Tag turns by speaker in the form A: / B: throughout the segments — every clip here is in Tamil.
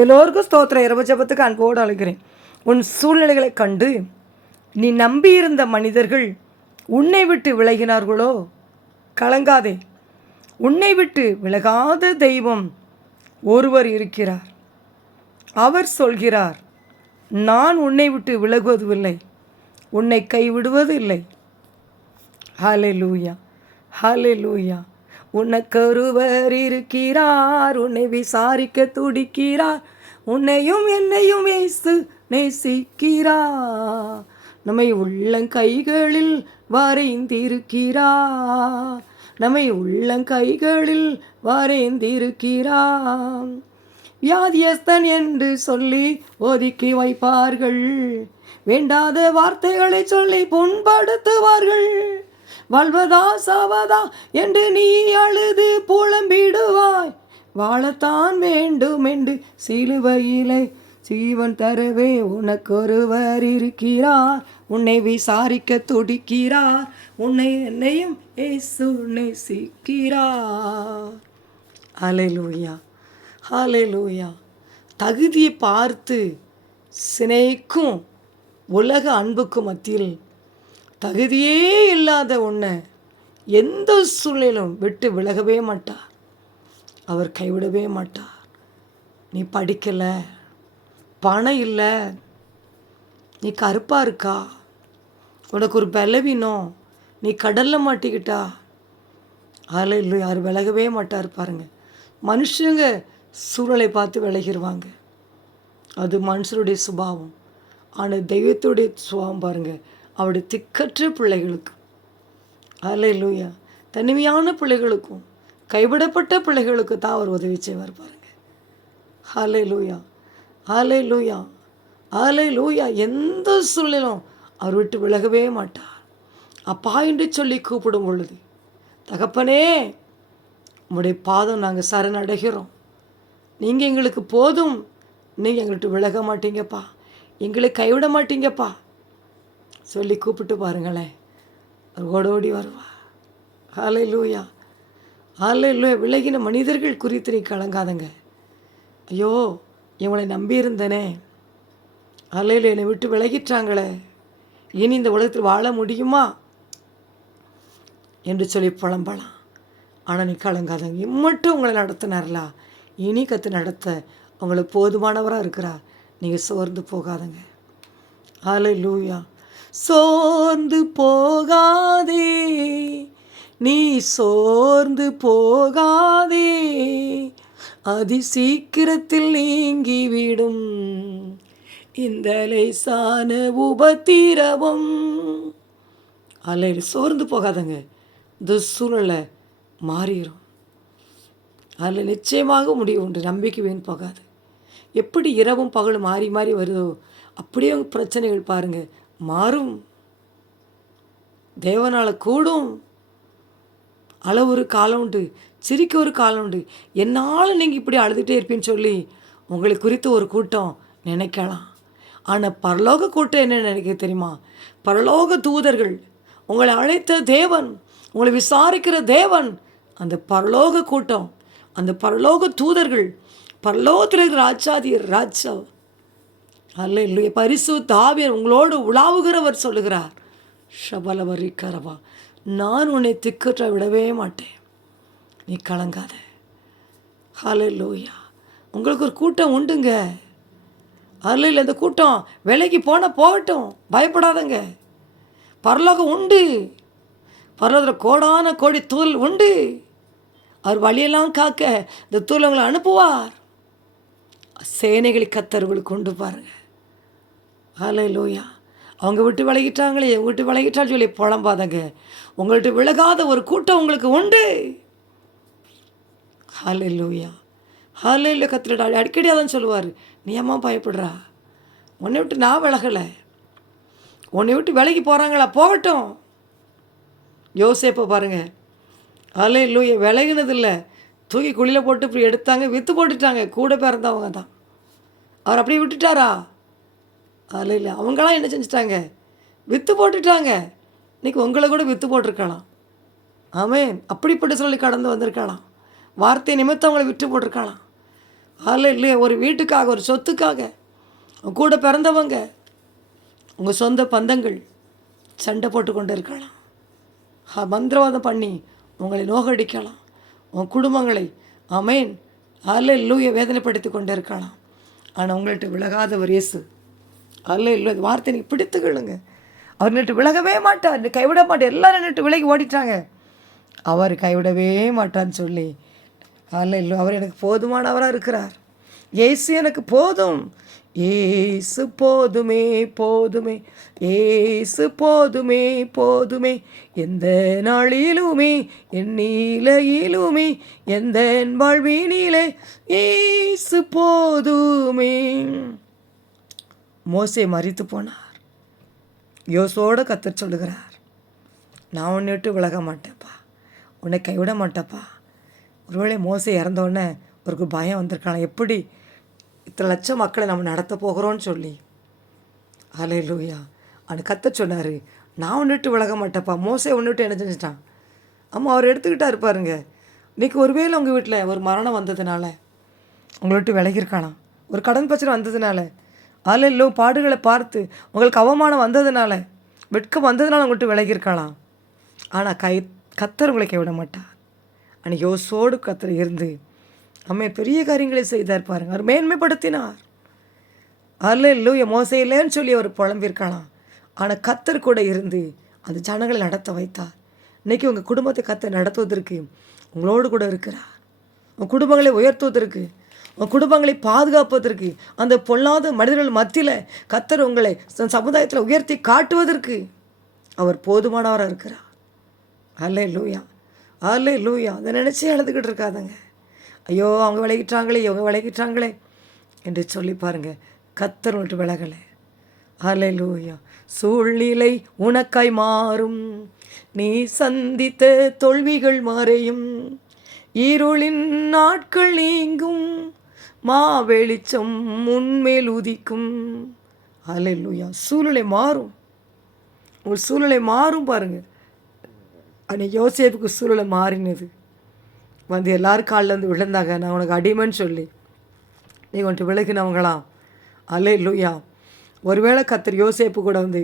A: எல்லோருக்கும் ஸ்தோத்திரம். இரவு ஜெபத்துக்கு அன்போடு அழைக்கிறேன். உன் சூழ்நிலைகளை கண்டு நீ நம்பியிருந்த மனிதர்கள் உன்னை விட்டு விலகினார்களோ? கலங்காதே. உன்னை விட்டு விலகாத தெய்வம் ஒருவர் இருக்கிறார். அவர் சொல்கிறார் நான் உன்னை விட்டு விலகுவதில்லை உன்னை கைவிடுவது இல்லை ஹலே லூயா ஹலே லூயா உனக்கொருவர் இருக்கிறார் உன்னை விசாரிக்க துடிக்கிறார். உன்னையும் என்னையும் ஏசு நேசிக்கிறார். நம்மை உள்ளங்கைகளில் வரைந்திருக்கிறார். நம்மை உள்ளங்கைகளில் வரைந்திருக்கிறார். வியாதியஸ்தன் என்று சொல்லி ஒதுக்கி வைப்பார்கள். வேண்டாத வார்த்தைகளை சொல்லி புண்படுத்துவார்கள். வாழ்வதா சாவதா என்று நீ அழுது புலம்பிடுவாய். வாழத்தான் வேண்டும் என்று சிலுவையிலே சீவன் தரவே. உனக்கொருவர் இருக்கிறார். உன்னை விசாரிக்க துடிக்கிறார். உன்னை என்னையும் ஏசு நேசிக்கிறார். அலையலூயா அலையலூயா தகுதியை பார்த்து சினைக்கும் உலக அன்புக்கு மத்தியில் தகுதியே இல்லாத உன்னை எந்த சூழ்நிலும் விட்டு விலகவே மாட்டார் அவர் கைவிடவே மாட்டார் நீ படிக்கலை பணம் இல்லை நீ கருப்பாக இருக்கா? உனக்கு ஒரு பலவீனம் நீ கடலில் மாட்டிக்கிட்டா? அதில் இல்லை யார் விலகவே மாட்டார் பாருங்க. மனுஷங்க சூழலை பார்த்து விலகிடுவாங்க அது மனுஷருடைய சுபாவம். ஆனால் தெய்வத்துடைய சுபாவம் பாருங்கள் அவருடைய திக்கற்ற பிள்ளைகளுக்கு. அதில் இல்லையா தனிமையான பிள்ளைகளுக்கும் கைவிடப்பட்ட பிள்ளைகளுக்கு தான் அவர் உதவி செய்வார் பாருங்க. ஹாலே லூயா ஹாலே லூயா ஹாலே லூயா எந்த சூழ்நிலும் அவர் விட்டு விலகவே மாட்டார். அப்பா என்று சொல்லி கூப்பிடும் பொழுது தகப்பனே உங்களுடைய பாதம் நாங்கள் சரணடைகிறோம். நீங்கள் எங்களுக்கு போதும். நீங்கள் எங்கள்கிட்ட விலக மாட்டீங்கப்பா. எங்களை கைவிட மாட்டீங்கப்பா. சொல்லி கூப்பிட்டு பாருங்களேன் அவர் ஓடோடி வருவா. ஹாலை லூயா ஆலை லூயா விலகின மனிதர்கள் குறித்து நீ கலங்காதங்க. ஐயோ இவங்களை நம்பியிருந்தனே. அலையில் என்னை விட்டு விலகிட்டாங்களே. இனி இந்த உலகத்தில் வாழ முடியுமா? என்று சொல்லி புலம்பலாம். ஆனால் நீ கலங்காதங்க. இம்மட்டும் உங்களை நடத்தினார்லா? இனி கற்று நடத்த உங்களுக்கு போதுமானவராக இருக்கிறார். நீங்கள் சோர்ந்து போகாதங்க. ஆலை லூயா சோர்ந்து போகாதே. நீ சோர்ந்து போகாதே. அதி சீக்கிரத்தில் நீங்கிவிடும். இந்த லேசான உபத்திரவம். அதில் சோர்ந்து போகாதங்க. இந்த சூழலை மாறிடும் அதில் நிச்சயமாக முடிவு உண்டு. நம்பிக்கை வீண் போகாது. எப்படி இரவும் பகலும் மாறி மாறி வருதோ அப்படியே பிரச்சனைகள் பாருங்கள் மாறும். தேவனால் கூடும். அளவு ஒரு காலம் உண்டு சிரிக்க ஒரு காலம் உண்டு. என்னால் நீங்கள் இப்படி அழுதுகிட்டே இருப்பீன்னு சொல்லி உங்களை குறித்து ஒரு கூட்டம் நினைக்கலாம். ஆனால் பரலோக கூட்டம் என்ன நினைக்க தெரியுமா? பரலோக தூதர்கள் உங்களை அழைத்த தேவன் உங்களை விசாரிக்கிற தேவன் அந்த பரலோக கூட்டம் அந்த பரலோக தூதர்கள் பரலோகத்தில் இருக்கிற ராஜாதி ராஜா அல்ல இல்லையே பரிசு தாவியர் உங்களோடு உலாவுகிறவர் சொல்லுகிறார். ஷபலவரி கரவா நான் உன்னை திக்கற்ற விடவே மாட்டேன். நீ கலங்காத. ஹலே லூயா உங்களுக்கு ஒரு கூட்டம் உண்டுங்க. அதில் இல்லை இந்த கூட்டம் விலைக்கு போனால் போகட்டும். பயப்படாதங்க. பரலோகம் உண்டு. பரலோகத்தில் கோடான கோடி தூள் உண்டு. அவர் வழியெல்லாம் காக்க இந்த தூள் உங்களை அனுப்புவார். சேனைகளை கத்தர்களுக்கு கொண்டு பாருங்கள் ஹலே லூயா அவங்க விட்டு விலகிட்டாங்களே விட்டு விலகிட்டான்னு சொல்லி புலம்பாதங்க. உங்கள்கிட்ட விலகாத ஒரு கூட்டம் உங்களுக்கு உண்டு. ஹலே லூயா ஹலே இல்லை கத்திரடா அடிக்கடி அதான் சொல்லுவார். நீ அம்மா பயப்படுறா? உன்னை விட்டு நான் விலகலை. உன்னை விட்டு விலகி போகிறாங்களா போகட்டும். யோசேப்பை பாருங்கள் ஹலே லூயா விலகினதில்லை. தூக்கி குழியில் போட்டு இப்படி எடுத்தாங்க விற்று போட்டுட்டாங்க. கூட பிறந்தவங்க தான். அவர் அப்படியே விட்டுட்டாரா? அதில் இல்லை. அவங்களாம் என்ன செஞ்சிட்டாங்க? விற்று போட்டுட்டாங்க. இன்றைக்கி உங்களை கூட விற்று போட்டிருக்கலாம். ஆமென். அப்படிப்பட்ட சொல்லி கடந்து வந்திருக்கலாம். வார்த்தை நிமித்தம் அவங்களை விட்டு போட்டிருக்கலாம். அதில் இல்லையா ஒரு வீட்டுக்காக ஒரு சொத்துக்காக கூட பிறந்தவங்க உங்கள் சொந்த பந்தங்கள் சண்டை போட்டு கொண்டு இருக்கலாம் மந்திரவாதம் பண்ணி உங்களை நோகடிக்கலாம். உன் குடும்பங்களை அமேன் அல்ல லூயை வேதனைப்படுத்தி கொண்டு இருக்கலாம். ஆனால் உங்கள்கிட்ட விலகாதவர் இயேசு. அல்ல இல்லை இந்த வார்த்தை நீங்கள் பிடித்துக்கொள்ளுங்க அவர் நின்று விலகவே மாட்டார். கைவிட மாட்டார் எல்லாரும் நின்று விலகி ஓடிட்டாங்க. அவர் கைவிடவே மாட்டான்னு சொல்லி அல்ல இல்லை அவர் எனக்கு போதுமானவராக இருக்கிறார். ஏசு எனக்கு போதும். ஏசு போதுமே போதுமே. ஏசு போதுமே போதுமே. எந்த நாளிலுமே என் நீலையிலுமே எந்த வாழ்வினிலே ஏசு போதுமே. மோசே மறித்து போனார். யோசோட கத்தர் சொல்லுகிறார் நான் உன்னை விட்டு விலக மாட்டேன்ப்பா. உன்னை கைவிட மாட்டேப்பா ஒருவேளை மோசை இறந்தோடனே ஒரு பயம் வந்திருக்கலாம். எப்படி இத்தனை லட்சம் மக்களை நம்ம நடத்த போகிறோன்னு சொல்லி. அலே லூயா அவனு கத்த சொன்னார் நான் ஒன்று விட்டு விலக மாட்டேப்பா மோசை ஒன்று விட்டு என்ன செஞ்சிட்டான்? அம்மா அவர் எடுத்துக்கிட்டா இருப்பாருங்க. இன்றைக்கி ஒருவேளை உங்கள் வீட்டில் ஒரு மரணம் வந்ததுனால உங்களை விட்டு விலகியிருக்கானா ஒரு கடன் பிரச்சனை வந்ததுனால அதில் இல்லை பாடுகளை பார்த்து உங்களுக்கு அவமானம் வந்ததுனால வெட்கம் வந்ததுனால உங்கள்கிட்ட விலகியிருக்கலாம். ஆனால் கை கத்தர் உங்களை கைவிட மாட்டார். ஆனால் யோசோடு கத்தர் இருந்து அம்மையை பெரிய காரியங்களை செய்தார் பாருங்க. அவர் மேன்மைப்படுத்தினார். அல்ல இல்லைய மோசை இல்லைன்னு சொல்லி அவர் புலம்பியிருக்கலாம். ஆனால் கத்தர் கூட இருந்து அந்த ஜனங்களை நடத்த வைத்தார். இன்றைக்கி உங்கள் குடும்பத்தை கத்தை நடத்துவதற்கு உங்களோடு கூட இருக்கிறார். உங்கள் குடும்பங்களை உயர்த்துவதற்கு உங்கள் குடும்பங்களை பாதுகாப்பதற்கு அந்த பொல்லாத மனிதர்கள் மத்தியில் கத்தர் உங்களை சமுதாயத்தில் உயர்த்தி காட்டுவதற்கு அவர் போதுமானவராக இருக்கிறார். அல்லே லூயா அல்லே லூயா அதை நினச்சி அழுதுகிட்டு இருக்காதங்க. ஐயோ அவங்க விலகிட்டாங்களே இவங்க விலகிட்டாங்களே என்று சொல்லி பாருங்க. கத்தர் விட்டு விலகலை. அல்லே லூயா சூழ்நிலை உனக்காய் மாறும். நீ சந்தித்த தோல்விகள் மறையும். இருளின் நாட்கள் நீங்கும். மா வெளிச்சம் முன்மேல் உதிக்கும். அல்லேலூயா சூழ்நிலை மாறும். உங்கள் சூழ்நிலை மாறும் பாருங்கள் அன்னைக்கு யோசேப்புக்கு சூழ்நிலை மாறினது. வந்து எல்லாரும் காலிலேருந்து விழுந்தாங்க. நான் உனக்கு அடிமைன்னு சொல்லி. நீ கொண்டு விலகினவங்களாம் அலே லூயா ஒருவேளை கத்தர் யோசேப்பு கூட வந்து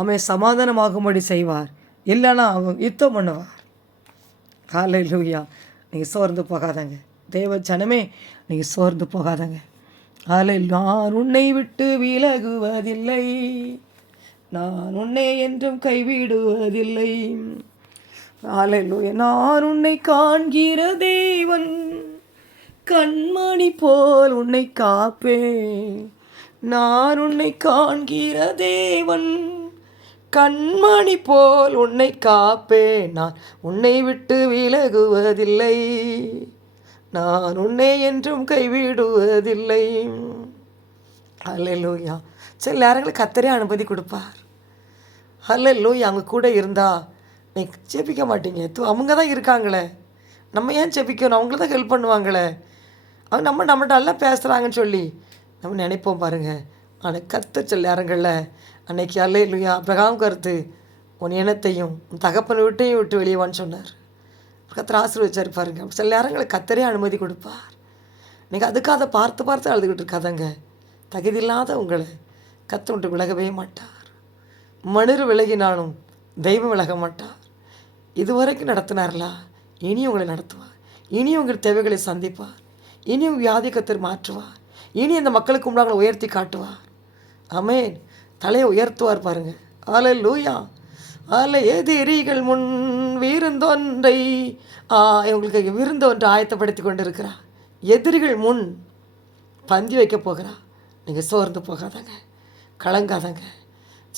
A: அவன் சமாதானமாகும்படி செய்வார். இல்லைன்னா அவன் யுத்தம் பண்ணுவார். காலை லூயா நீங்கள் சோர்ந்து போகாதங்க. தேவ ஜனமே நீங்கள் சோர்ந்து போகாதங்க. அதில் நான் உன்னை விட்டு விலகுவதில்லை. நான் உன்னை என்றும் கைவிடுவதில்லை. ஆலையிலூயா நான் உன்னை காண்கிற தேவன். கண்மணி போல் உன்னை காப்பேன். நான் உன்னை காண்கிற தேவன். கண்மணி போல் உன்னை காப்பேன். நான் உன்னை விட்டு விலகுவதில்லை. நான் உன்னை என்றும் கைவிடுவதில்லை. அல்லேலூயா சில நேரங்களில் கத்தரே அனுமதி கொடுப்பார். அல்லேலூயா அவங்க கூட இருந்தா நீ ஜெபிக்க மாட்டீங்க. தூ அவங்க தான் இருக்காங்களே. நம்ம ஏன் ஜெபிக்கணும்? அவங்கள தான் ஹெல்ப் பண்ணுவாங்களே. அவங்க நம்ம நம்மகிட்ட நல்லா பேசுகிறாங்கன்னு சொல்லி நம்ம நினைப்போம் பாருங்கள் ஆனால் கத்த சில நேரங்களில் அன்னைக்கு அல்லேலூயா அப்ரகாம் கருத்து உன் இனத்தையும் உன் தகப்பனை விட்டையும் விட்டு வெளியேவான்னு சொன்னார். கத்தரை ஆசீர்வதிச்சார் பாருங்க. சில நேரங்களில் கத்தரே அனுமதி கொடுப்பார். நீங்கள் அதுக்காக பார்த்து பார்த்து அழுதுகிட்டு இருக்காதங்க. தகுதி இல்லாத உங்களை கத்த விட்டு விலகவே மாட்டார். மனிதர் விலகினாலும் தெய்வம் விலக மாட்டார். இதுவரைக்கும் நடத்தினார்லா? இனி உங்களை நடத்துவார். இனி உங்கள் தேவைகளை சந்திப்பார். இனி வியாதி கத்தர் மாற்றுவார். இனி அந்த மக்களுக்கு உண்டாங்களை உயர்த்தி காட்டுவார். அமேன் தலையை உயர்த்துவார் பாருங்கள் ஆலை லூயா ஆலை எதிரிகள் முன் விருந்தொன்றை ஆ, இவங்களுக்கு விருந்தொன்றை ஆயத்தப்படுத்தி இருக்கிறா எதிரிகள் முன் பந்தி வைக்க போகிறா. நீங்கள் சோர்ந்து போகாதங்க. கலங்காதாங்க.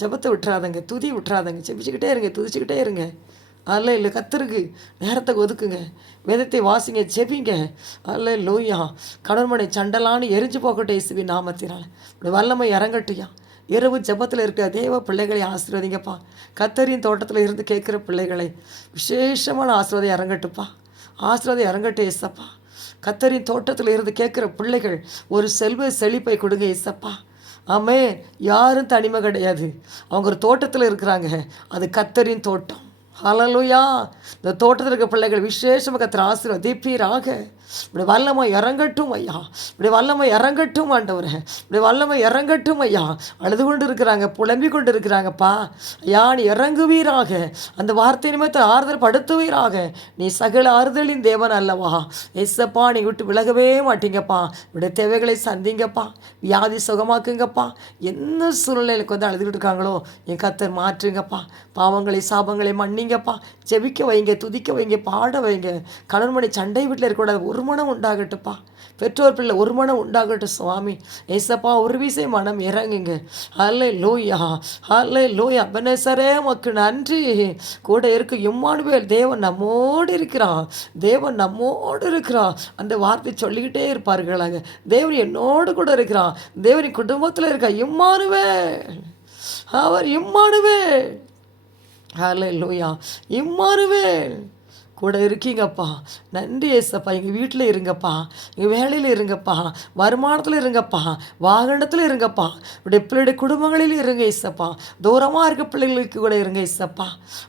A: ஜபத்தை விட்டுறாதங்க. துதி விட்டுறாதங்க. ஜெபிச்சுக்கிட்டே இருங்க. துதிச்சுக்கிட்டே இருங்க. அல்ல இல்லை கத்துருக்கு நேரத்தை ஒதுக்குங்க. வேதத்தை வாசிங்க ஜெபிங்க. அல்ல லோய்யா கடன்மனை சண்டலான்னு எரிஞ்சு போகட்டும் இசுவி நாமத்தினால். இப்படி வல்லமை இறங்கட்டுயா இரவு ஜெபத்தில் இருக்கிற தேவ பிள்ளைகளை ஆசீர்வதிங்கப்பா. கத்தரின் தோட்டத்தில் இருந்து கேட்குற பிள்ளைகளை விசேஷமான ஆசீர்வாதம் இறங்கட்டுப்பா ஆசீர்வாதம் இறங்கட்டும் ஏசப்பா. கத்தரின் தோட்டத்தில் இருந்து கேட்குற பிள்ளைகள் ஒரு செல்வ செழிப்பை கொடுங்க ஏசப்பா. ஆமே யாரும் தனிமை கிடையாது. அவங்க ஒரு தோட்டத்தில் இருக்கிறாங்க. அது கத்தரின் தோட்டம். ஹலலுயா இந்த தோட்டத்தில் இருக்க பிள்ளைகள் விசேஷமாக கத்தர் ஆசீர்வதிப்பீராக. இப்படி வல்லமை இறங்கட்டும் ஐயா. இப்படி வல்லமை இறங்கட்டும் ஆண்டவரே. இப்படி வல்லமை இறங்கட்டும் ஐயா. அழுது கொண்டு இருக்கிறாங்க புலம்பிக் கொண்டு இருக்கிறாங்கப்பா ஐயா நீ இறங்குவீராக. அந்த வார்த்தை நிமித்த ஆறுதல் படுத்துவீராக நீ சகல ஆறுதலின் தேவன் அல்லவா. எஸ்ஸப்பா நீ விட்டு விலகவே மாட்டீங்கப்பா. இப்படி தேவைகளை சந்திங்கப்பா. வியாதி சுகமாக்குங்கப்பா. என்ன சூழ்நிலைக்கு வந்து அழுதுகிட்டு இருக்காங்களோ என் கத்தர் மாற்றுங்கப்பா. பாவங்களை சாபங்களை வைங்கப்பா. ஜெபிக்க வைங்க துதிக்க வைங்க பாட வைங்க. கணவன்மணி சண்டை வீட்டில் இருக்கக்கூடாது. ஒரு மனம் உண்டாகட்டுப்பா பெற்றோர் பிள்ளை ஒரு மனம் உண்டாகட்டும் சுவாமி. ஏசப்பா ஒரு வீசை மனம் இறங்குங்க. அல்ல லோயா அல்ல லோயா பெனசரே மக்கு நன்றி. கூட இருக்க இம்மானுவேல். தேவன் நம்மோடு இருக்கிறான் தேவன் நம்மோடு இருக்கிறான் அந்த வார்த்தை சொல்லிக்கிட்டே இருப்பார்களாங்க. தேவன் என்னோடு கூட இருக்கிறான் தேவன் குடும்பத்தில் இருக்கா இம்மானுவே அவர் இம்மானுவே ஹலோ லூயா இம்மாறுவேல் கூட இருக்கீங்கப்பா. நன்றி ஏசப்பா. எங்கள் வீட்டில் இருங்கப்பா. எங்கள் வேலையில் இருங்கப்பா. வருமானத்தில் இருங்கப்பா. வாகனத்தில் இருங்கப்பா. இப்படி பிள்ளைடைய குடும்பங்களில் இருங்க ஏசப்பா. தூரமாக இருக்க பிள்ளைகளுக்கு கூட இருங்க ஏசப்பா.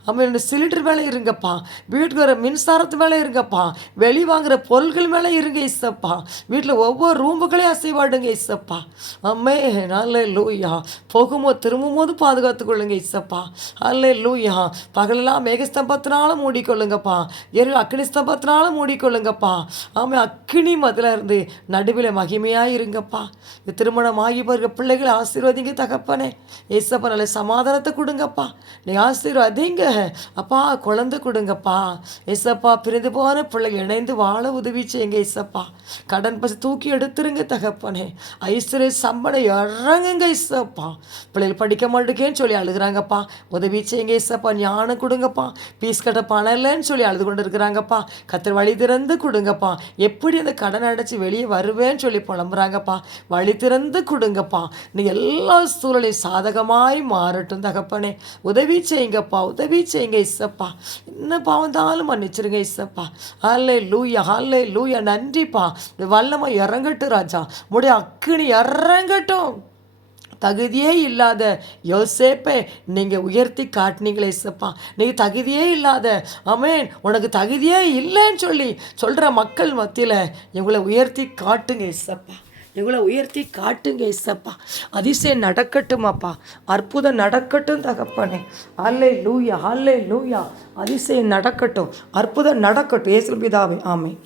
A: அம்மா சிலிண்டர் மேலே இருங்கப்பா. வீட்டுக்கு வர மின்சாரத்து மேலே இருங்கப்பா. வெளி வாங்குகிற பொருள்கள் மேலே இருங்க ஏசப்பா. வீட்டில் ஒவ்வொரு ரூம்புகளையும் அசைவாடுங்க ஏசப்பா. அம்மே நல்ல லூயா போகும்போது திரும்பும்போது பாதுகாத்து கொள்ளுங்க ஏசப்பா. அல்ல லூயா பகலெல்லாம் மேகஸ்தம்பத்தினால மூடிக்கொள்ளுங்கப்பா. எரு அக்னி ஸ்தம்பத்தினால மூடிக்கொள்ளுங்கப்பா. ஆமாம் அக்னி மதில் இருந்து நடுவில் மகிமையாக இருங்கப்பா. இந்த திருமணம் ஆகி போகிற பிள்ளைகளை ஆசீர்வதிங்க தகப்பனே. ஏசப்பா நல்ல சமாதானத்தை கொடுங்கப்பா. நீ ஆசீர்வாதிங்க. அப்பா குழந்தை கொடுங்கப்பா. ஏசப்பா பிரிந்து போன பிள்ளைகள் இணைந்து வாழ உதவி செய்யுங்க ஏசப்பா. கடன் பசி தூக்கி எடுத்துருங்க தகப்பனே. ஐஸ்வர்ய சம்பளம் இறங்குங்க ஏசப்பா. பிள்ளைகள் படிக்க மாட்டேங்கன்னு சொல்லி அழுகுறாங்கப்பா. உதவி செய்யுங்க ஏசப்பா. ஞானம் கொடுங்கப்பா. பீஸ் கட்ட பணம் இல்லைன்னு சொல்லி அழுது கொண்டு இருக்கிறாங்கப்பா கத்தர் வழி திறந்து கொடுங்கப்பா. எப்படி அந்த கடன் அடைச்சி வெளியே வருவேன்னு சொல்லி புலம்புறாங்கப்பா. வழி திறந்து கொடுங்கப்பா. நீ எல்லா சூழலையும் சாதகமாய் மாறட்டும் தகப்பனே. உதவி செய்யுங்கப்பா. உதவி செய்யுங்க இசப்பா. என்ன பாவந்தாலும் மன்னிச்சிருங்க இசப்பா. அல்லே லூயா அல்லே லூயா நன்றிப்பா. இந்த வல்லமை இறங்கட்டும் ராஜா. முடிய அக்கினி இறங்கட்டும். தகுதியே இல்லாத யோசேப்பே நீங்கள் உயர்த்தி காட்டினீங்களே இசப்பா. நீ தகுதியே இல்லாத அமேன் உனக்கு தகுதியே இல்லைன்னு சொல்லி சொல்கிற மக்கள் மத்தியில் இவங்களை உயர்த்தி காட்டுங்க இசப்பா. இவங்களை உயர்த்தி காட்டுங்க இசப்பா. அதிசயம் நடக்கட்டுமாப்பா. அற்புதம் நடக்கட்டும் தகப்பனே. அல்லே லூயா அல்லே லூயா அதிசயம் நடக்கட்டும். அற்புதம் நடக்கட்டும். ஏசுபிதாவே ஆமை